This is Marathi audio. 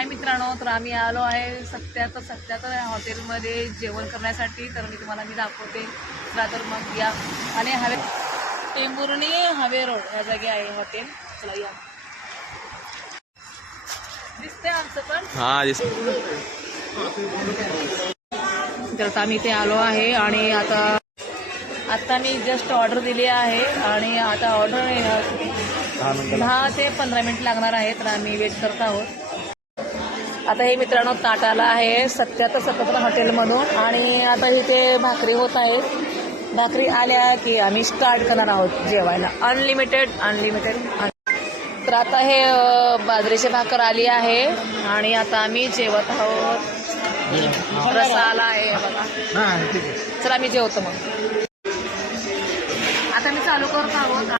हाय मित्रांनो तर आम्ही आलो आहे सत्याहत्तर सत्याहत्तर या हॉटेलमध्ये जेवण करण्यासाठी. तर मी तुम्हाला मी दाखवते. चला तर मग या. आणि हवे टेंभुर्णी हवे रोड या जागी आहे हॉटेल. चला या. दिसते आमचं पण. हा तर आता आम्ही इथे आलो आहे आणि आता आता मी जस्ट ऑर्डर दिली आहे आणि आता ऑर्डर दहा ते पंधरा मिनिट लागणार आहे तर आम्ही वेट करत आहोत. आता हे मित्रांनो ताट आला आहे सत्याहत्तर सत्याहत्तर हॉटेलमधून आणि आता इथे भाकरी होत आहेत. भाकरी आल्या की आम्ही स्टार्ट करणार आहोत जेवायला. अनलिमिटेड अनलिमिटेड तर आता हे बाजरीची भाकर आली आहे आणि आता आम्ही जेवत आहोत. रसा आला आहे बघा. चला मी जेवतो मग. आता मी चालू करत आहोत.